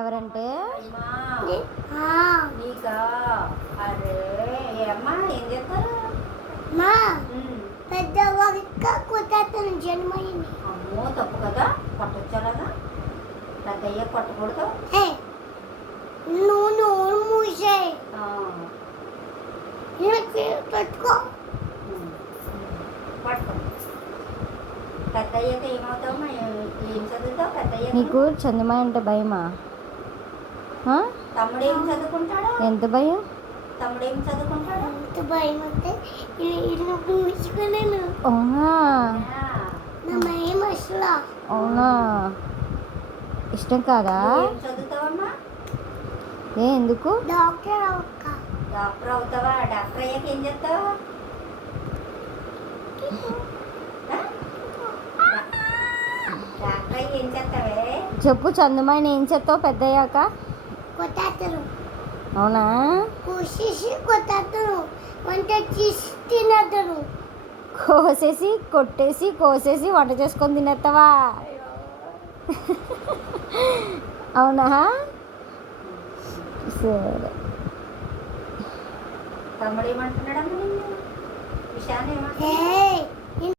ఎవరంటే నీకా? అరే అమ్మా ఏం చేస్తారు? పెద్దవాళ్ళ కొట్టేస్తాను జన్మయ్యింది. అమ్మో తప్పు కదా, కొట్టొచ్చాలగా. పెద్దయ్య కొట్టకూడదు. నువ్వు నోరు మూసాయి పట్టుకో. పట్టుకో. పెద్దయ్యాక ఏమవుతావు? ఏం చదువుతావు పెద్దయ్య? నీకు చందమాయ అంటే భయమా? తమ్ముడు ఏం చదువుకుంటాడు? ఎంత భయం? తమ్ముడు ఏం చదువుకుంటాడు? ఎంత భయం అంటే ఇల్లు మూసుకోలేను. అవునా? నా భయం అసలు. అవునా? ఇష్టం కాదా? ఏం చదువుతావమ్మా? ఎందుకు? డాక్టర్ అవ్వక. డాక్టర్ అవుతావా? డాక్టర్ అయ్యాక ఏం చేస్తావు? డాక్టర్ అయ్యి ఏం చేస్తావే? చెప్పు, చందమాయని ఏం చేస్తావు పెద్దయ్యాక? కొట్టేస్తాను. అవునా? కోసేసి కొట్టేస్తాను, వంట చేసి తినేస్తాను. కోసేసి కొట్టేసి కోసేసి వంట చేసుకొని తినేస్తావా? అవునా? సరే. తమ్ముడు ఏమంటున్నాడమ్మా? నిన్ను విషయాన్ని ఏమంటున్నాడు?